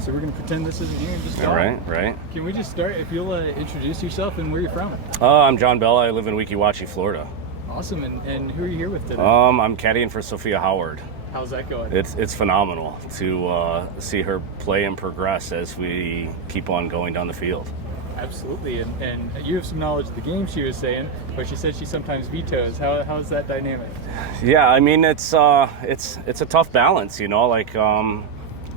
So we're going to pretend this is a game and just go. All right. Can we just start? If you'll introduce yourself and where you're from. I'm John Bella. I live in Weeki Wachee, Florida. Awesome. And who are you here with today? I'm caddying for Sophia Howard. How's that going? It's phenomenal to see her play and progress as we keep on going down the field. Absolutely. And you have some knowledge of the game, she was saying, but she said she sometimes vetoes. How's that dynamic? Yeah, I mean, it's a tough balance, like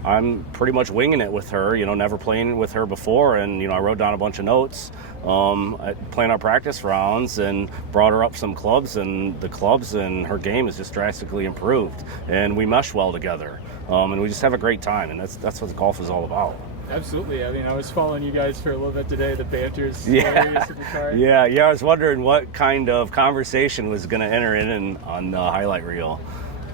I'm pretty much winging it with her, never playing with her before. And, I wrote down a bunch of notes playing our practice rounds and brought her up some clubs, and the clubs and her game is just drastically improved. And we mesh well together. And we just have a great time. And that's what golf is all about. Absolutely. I mean, I was following you guys for a little bit today. The banter's hilarious in the car. Yeah. I was wondering what kind of conversation was going to enter in on the highlight reel,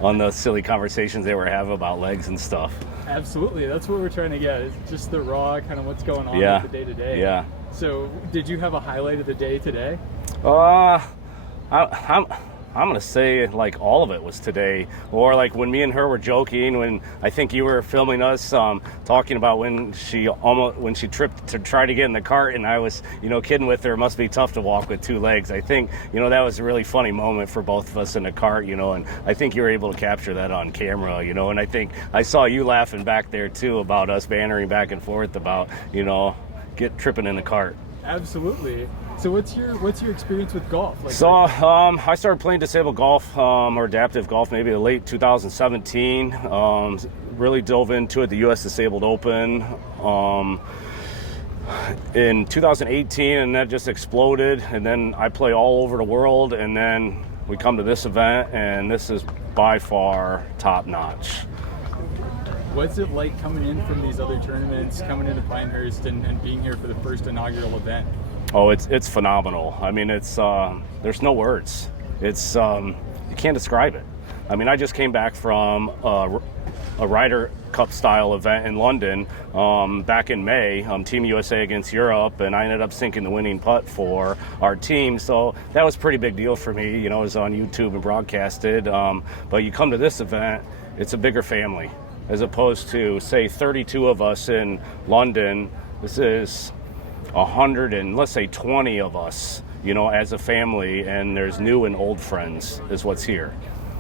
on the silly conversations they were having about legs and stuff. Absolutely. That's what we're trying to get. It's just the raw kind of what's going on with the day-to-day. Yeah. So did you have a highlight of the day today? I'm going to say like all of it was today, or like when me and her were joking, when I think you were filming us talking about when she tripped to try to get in the cart, and I was, kidding with her, it must be tough to walk with two legs. I think, that was a really funny moment for both of us in the cart, and I think you were able to capture that on camera, and I think I saw you laughing back there too about us bantering back and forth about, tripping in the cart. Absolutely. So what's your experience with golf? I started playing disabled golf or adaptive golf maybe late 2017. Really dove into it, the U.S. Disabled Open in 2018, and that just exploded. And then I play all over the world, and then we come to this event, and this is by far top notch. What's it like coming in from these other tournaments, coming into Pinehurst and being here for the first inaugural event? Oh, it's phenomenal. I mean, it's there's no words. It's you can't describe it. I mean, I just came back from a Ryder Cup style event in London back in May, Team USA against Europe, and I ended up sinking the winning putt for our team. So that was a pretty big deal for me. It was on YouTube and broadcasted. But you come to this event, it's a bigger family, as opposed to say 32 of us in London. This is 100 and let's say 20 of us, as a family, and there's new and old friends is what's here.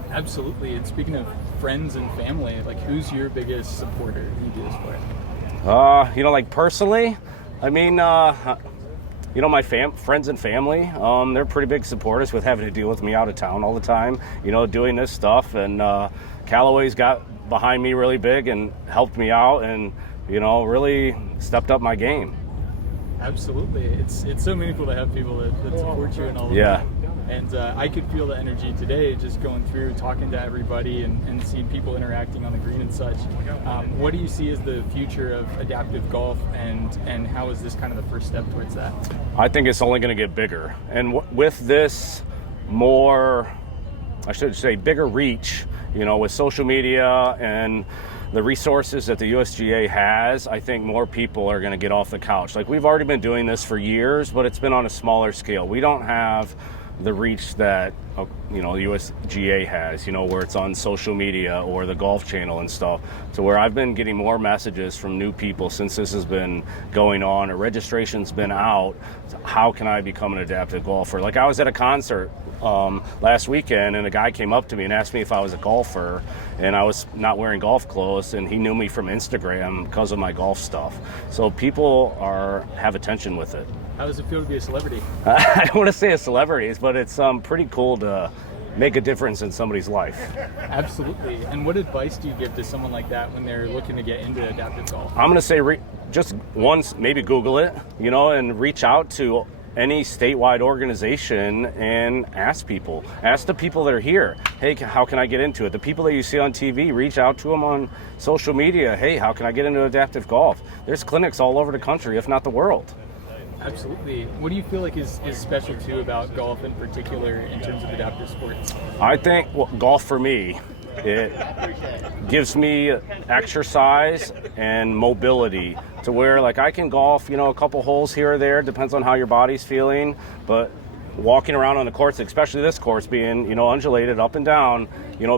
Absolutely. And speaking of friends and family, like who's your biggest supporter when you do this sport? Personally, I mean, my friends and family, they're pretty big supporters with having to deal with me out of town all the time, doing this stuff. And Callaway's got behind me really big and helped me out and, really stepped up my game. Absolutely. It's so meaningful to have people that support you and all of that. And I could feel the energy today just going through, talking to everybody and seeing people interacting on the green and such. What do you see as the future of adaptive golf, and how is this kind of the first step towards that? I think it's only going to get bigger. And with this more, I should say, bigger reach, with social media and the resources that the USGA has, I think more people are going to get off the couch. Like, we've already been doing this for years, but it's been on a smaller scale. We don't have the reach that the USGA has, where it's on social media or the Golf Channel and stuff, to where I've been getting more messages from new people since this has been going on, or registration's been out. How can I become an adaptive golfer? Like, I was at a concert last weekend, and a guy came up to me and asked me if I was a golfer, and I was not wearing golf clothes, and he knew me from Instagram because of my golf stuff. So people have attention with it. How does it feel to be a celebrity? I don't want to say a celebrity, but it's pretty cool to make a difference in somebody's life. Absolutely. And what advice do you give to someone like that when they're looking to get into adaptive golf? I'm going to say just once, maybe Google it, and reach out to any statewide organization and ask the people that are here, hey, how can I get into it? The people that you see on TV, reach out to them on social media. Hey, how can I get into adaptive golf? There's clinics all over the country, if not the world. Absolutely. What do you feel like is special too about golf in particular in terms of adaptive sports? I think golf for me, it gives me exercise and mobility to where, like, I can golf, a couple holes here or there, depends on how your body's feeling, but walking around on the course, especially this course being, undulated up and down,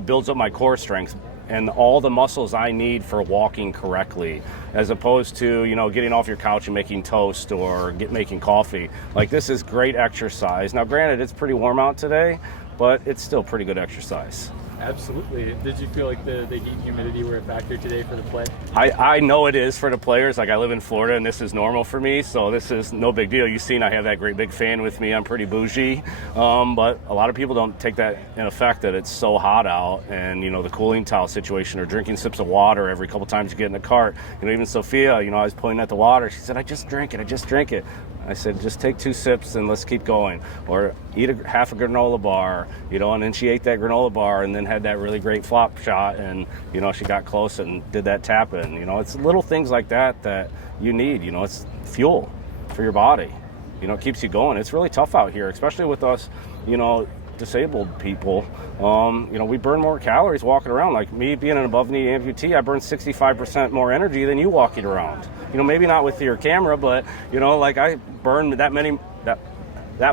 builds up my core strength. and all the muscles I need for walking correctly, as opposed to, you know, getting off your couch and making toast or making coffee. Like, this is great exercise. Now, granted, it's pretty warm out today, but it's still pretty good exercise. Absolutely. Did you feel like the heat and humidity were a factor today for the play? I know it is for the players. Like, I live in Florida, and this is normal for me, so this is no big deal. You've seen I have that great big fan with me. I'm pretty bougie, but a lot of people don't take that in effect, that it's so hot out, and, you know, the cooling towel situation, or drinking sips of water every couple times you get in the cart. You know, even Sophia, you know, I was pointing at the water. She said, I just drank it. I said, just take 2 sips and let's keep going. Or eat half a granola bar, you know, and then she ate that granola bar and then had that really great flop shot, and, you know, she got close and did that tap in. You know, it's little things like that that you need. You know, it's fuel for your body. You know, it keeps you going. It's really tough out here, especially with us, you know, disabled people. You know, we burn more calories walking around. Like me being an above knee amputee, I burn 65% more energy than you walking around. You know, maybe not with your camera, but, you know, like I burn that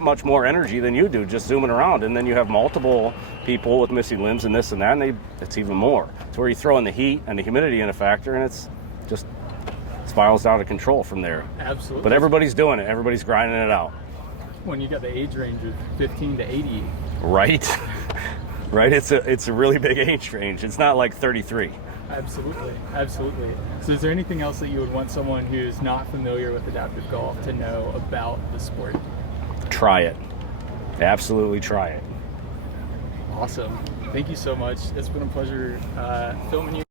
much more energy than you do just zooming around. And then you have multiple people with missing limbs and this and that, and it's even more. It's where you throw in the heat and the humidity in a factor, and it's just spirals out of control from there. Absolutely. But everybody's doing it. Everybody's grinding it out. When you got the age range of 15 to 80. Right. Right. It's a really big age range. It's not like 33. Absolutely. So is there anything else that you would want someone who's not familiar with adaptive golf to know about the sport? Try it. Absolutely try it. Awesome. Thank you so much. It's been a pleasure filming you.